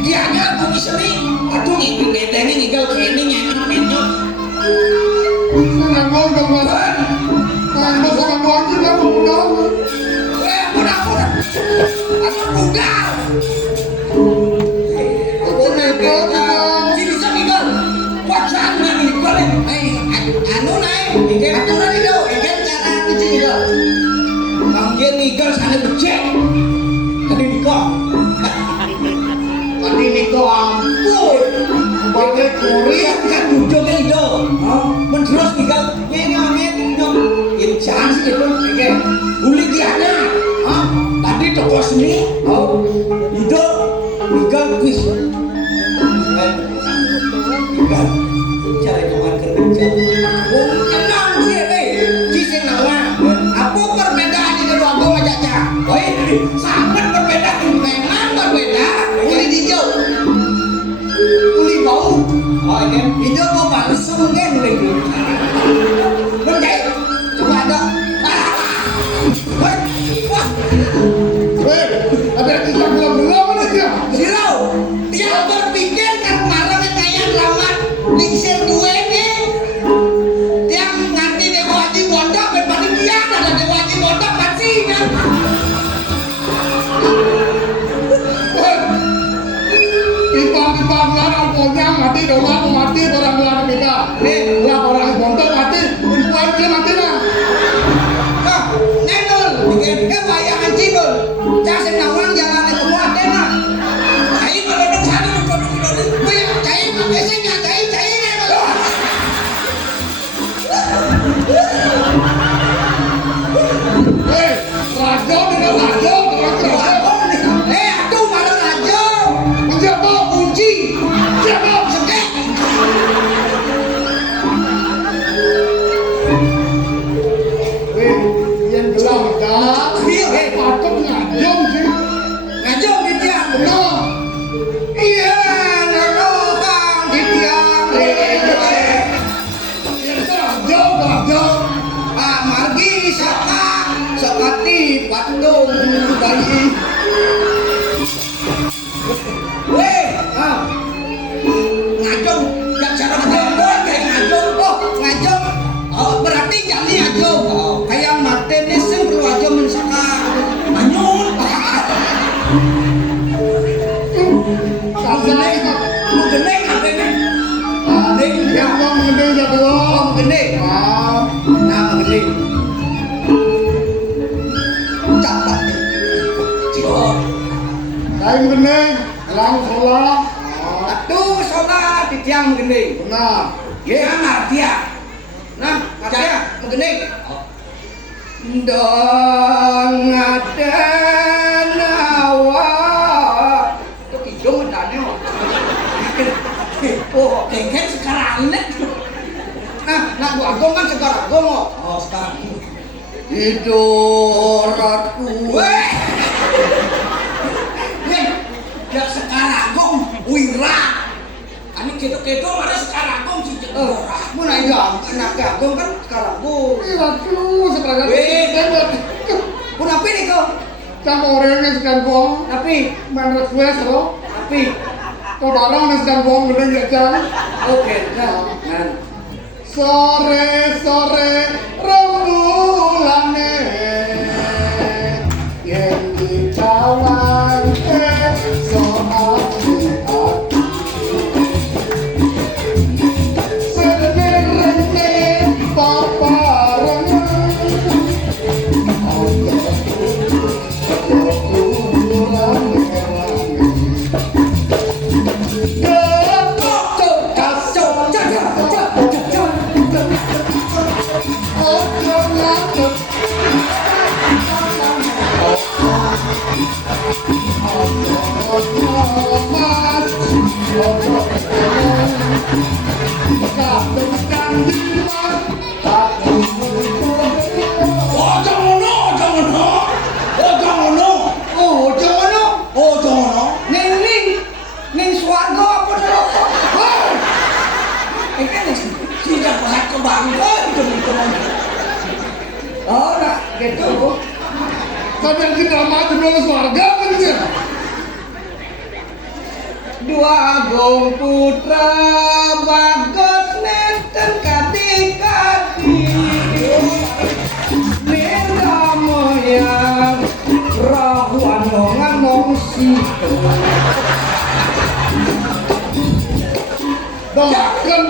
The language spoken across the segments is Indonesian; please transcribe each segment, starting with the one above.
Dianya bumi seni. Aduh ngedenge ngigel kene nyek. Senang mau dong mas. Mau sama mau aja lah muda. Muda. Aduh muda. Aku nekot. Si bisa ngigel. Wajan ngigel. Anu naik. Ngigel aturan itu. Ngigel cara cuci ngigel. Manggen ngigel sana becek. Tadi nikah. Tadi nikah ampun. Pakai Korea kan duduknya itu. Menterus ngigel. Jangan sih itu. Oke. Uli diana. Tadi toko seni. Itu ngigel wis. Ngigel. Cara kawan kerja. Tenang sih, cising nawa. Apa perbedaan ini dua agama caca? Sangat berbeda, memang berbeda. Uli hijau, uli bau. Hijau kau balsam kan lagi. Menjai, coba ada. Wah, Ada kita belum nih ya. silau. Dia berpikir kan marahnya kayak lawan lingsir dua ini. Dia ngerti Dewa Haji Mondok, berbanding dia ada Dewa Haji Mondok pastinya. Tiba-tiba orang punya mati doang mati orang orang kita. Lah orang bontot mati, influencer dia mati lah. Nah, nenul, bikin bayangan cinul. Jangan senawang jangan ketemu Atena. Cai kalau sana duduk. Wih, cai pakai singa, cai nih kalau. Rajo dengan rajo, Aduh malah rajo. menjadi Kunci. siapa? Sekek. Yang gelam dah. Iya, Patut ngajong sih. ngajong di tiang. Benar. Iya, norokan di tiang. Yang rajo. Pak Margi Saka Sakati Patung Bayi. Weh, ngajong, yang cara ngajong boy kayak ngajong. Oh, ngajong. Oh, berarti jadi ngajong. Oh, kayak Martinez yang perlu aja mensaka. Anyun. Kasih. Lu gede apa ini? Ning ya. Yang mau mengendeng jatuh. Oh, gede. Nama gede. Catat. Cior. Saya mengendeng. Lang sholat. Aduh, sholat di tiang gede. Benar. Ya, Martia. Nah, Martia, gede. Dong ngaten awak. Itu hidung adanya. Oh, kengkeng sekarang ini. Nah, gua agong kan sekarang agong. Oh, sekarang. Idoratku. Weh. Ya sekarang agong wira. Ani kedo-kedo ada sekarang agong si Jegora. Mun aja anak agong kan sekarang agong. Iya tuh sekarang. Pun apa nih kau? Sama orangnya sedang bohong. Tapi Main request loh. tapi Kau barang nih sedang bohong gede ya jangan. oke, nah. Sore rembulan yang dicawan soal hati sebenarnya paparan Sampai di drama itu dulu warga kan dia. Dua Agung Putra bagus nenten kati-kati Nenda moyang rahu anong situ Dong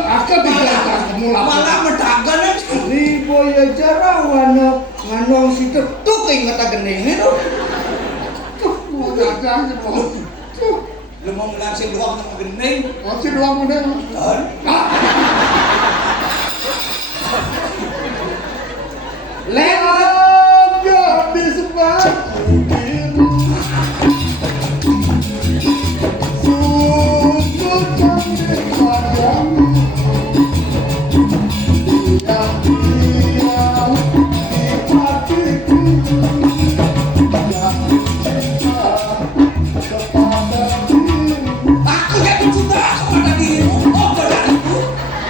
akan dijaga mulai. malah mendagan di boya jarang nganong situ tuh ingat gening itu Mau dagang semua. lu mau ngelangsing doang sama gening Masih dua model. lewat Jadi sebab biru. Sungguh cantik wajahmu. Diam-diam di hatiku. Jatuh cinta kepada dirimu. aku jatuh cinta kepada dirimu oh padaku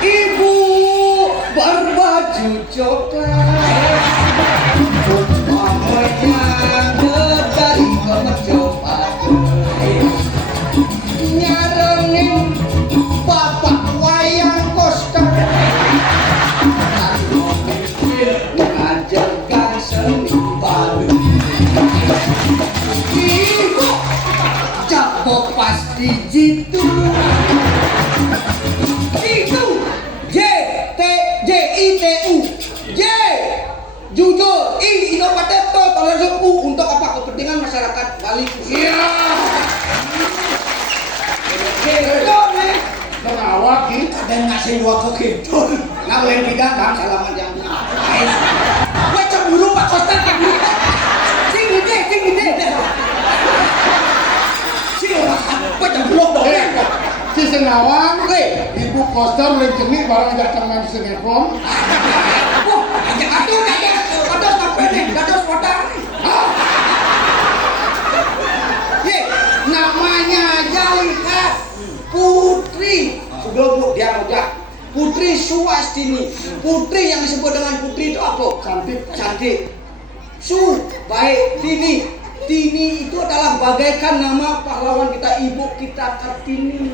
ibu berbaju coklat mamanya dari mencoba nyarengin bapak wayang koster mengajarkan seni baru ibu capok pasti jitu itu JITU J jujur I inovatif toleransi U untuk apa kepentingan masyarakat Bali iya gitu nih Mengawak ini. ada ngasih dua ke gitu ngawin tidak bang salaman yang gue cemburu Pak Koster sing gede gue cemburu dong ya Si Senawang, oke Ibu Koster mulai jenik barang datang main sinetron. wah ajak aduh ada sampai nih ada wadah ye namanya aja lihat Putri sebelum dia udah Putri Suwastini Putri yang disebut dengan Putri itu apa? Cantik Su baik Tini itu adalah bagaikan nama pahlawan kita ibu kita Kartini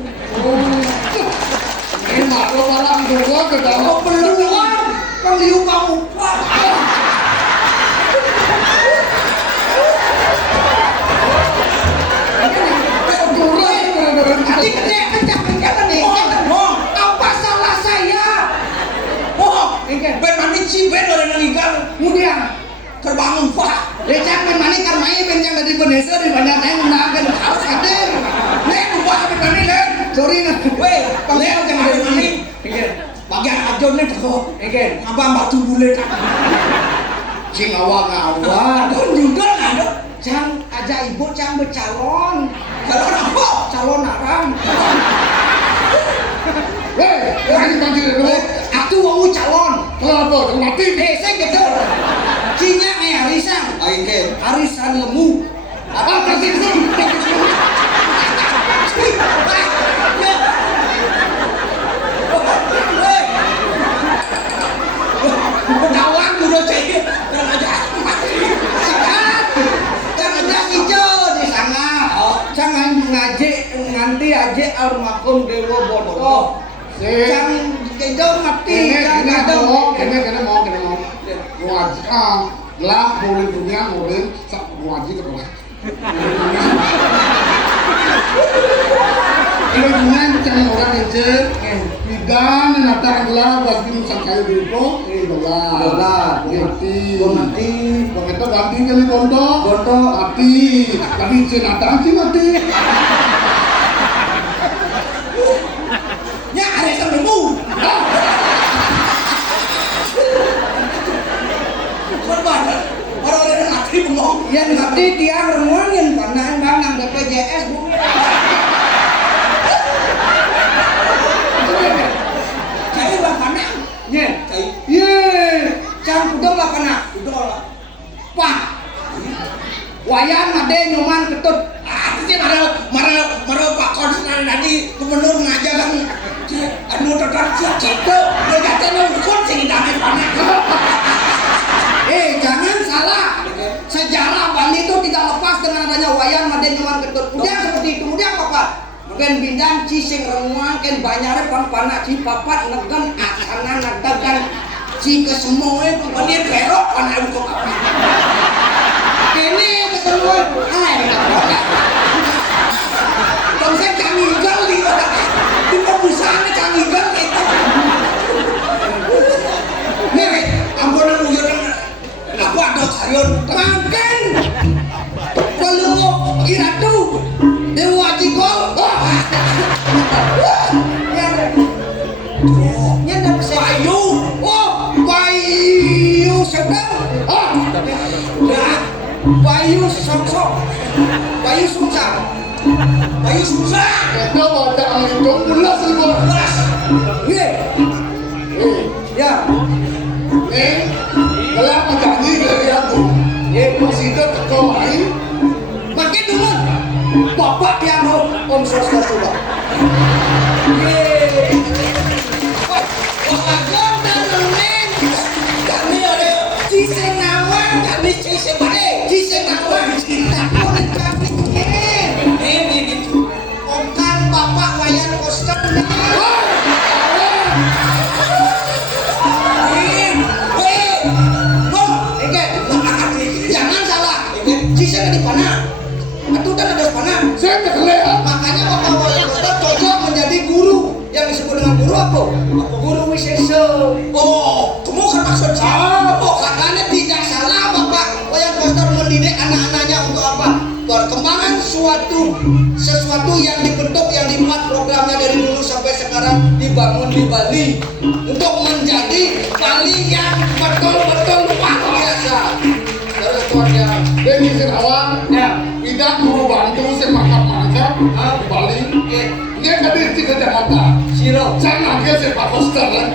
Ini makhluk malam dua ke dalam. oh peluang keliu kamu Tadi kencang nih. Apa salah saya? Oh, ben mani ciben orang meninggal. Kemudian terbangun pak. Becak ben mani karmai bencang dari Indonesia di banyak yang menakan harus hadir. Nek ubah ben mani len. Sorry nah. Weh, panggil jangan dari mani. Bagian ajon nih tuh. Abang batu bulet. Sing awak-awak. Don juga ada. Cang aja ibu cang bercalon. Calon apa? Calon arang. Lagi panggil dulu. Aku mau calon. Kenapa? Mati. Saya gitu. Cinya arisan. Arisan lemu. Apa sih itu? Kawan udah cek. Jangan aja hijau di sana. Jangan ngaji nganti aja almarhum Dewa Bondo. Jangan hijau mati. Kena mau. Wajib lah boleh dunia boleh sak wajib ke bawah. Ini dunia jangan orang aja. Bidan nata adalah bagi musang kayu dulu. Dolar. Mati. Begitu ganti kali bondo. Mati. Tapi jenata mati. Ya arisan lemu. Orang-orang ngerti bengong. Ya ngerti tiang renguan yang pandangan bangang BPJS bumi. Cai bang panang. Ye. Ye. Cang udang lah kana. Udang lah. Pak. Wayan ade nyoman ketut. Sih marah Pak Konsul tadi gubernur ngajak kan. Anu tetap gitu. Dia katanya ukun sing damai panang. Jangan salah. Sejarah Bali itu tidak lepas dengan adanya wayang Made Nyoman Ketut. Kemudian seperti itu. Kemudian apa Pak? Mungkin bindang cising remuang ken banyare panak ci papat negen asana nadagan ci kesemoe pokoknya berok ana kok apa. Kene ketemu ai Tongsen cangigal di pembusaan cangigal itu. Nih, ampunan uyon aku ada sayur mangken. Kalau iratu Dewa Cikol. Nyanda Bayu. Oh, Bayu sedang. Bayu Songsong. Bayu Sungsang. Bayu Sungsang. Kita baca angin belas ribu. Iya. Ya. Kalau menjadi dari aku, masih ada kemarin. Makin dulu. Bapak piano Om Swastiastu. Yeay. Wah, agam dan nenek. Kami ada ciseng nawang, kami ciseng bade, ciseng nawang. Takut kami ini gitu. Om kan bapak wayan poster nih. Jangan salah. Ciseng di mana? Itu kan ada mana? Saya terlihat. Makanya bapak wayan poster cocok menjadi guru yang disebut dengan guru apa? Guru wisesa. Oh, kamu kan maksud saya? Oh, katanya tidak salah bapak wayan poster mendidik anak-anaknya untuk apa? Perkembangan sesuatu yang dibentuk, yang dibuat programnya dari dulu sampai sekarang dibangun di Bali untuk menjadi Bali yang betul-betul luar biasa. Terus keluarga Dari sini awal, tidak guru bantu semangkap-mangkap di Bali. Dia hadir di Jakarta. Siro. Jangan dia sepak poster lah.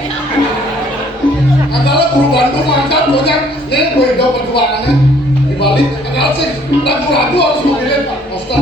Antara guru bantu mangkap, kemudian ini gue jauh perjuangannya di Bali. Kalau sih ragu-ragu harus memilih poster.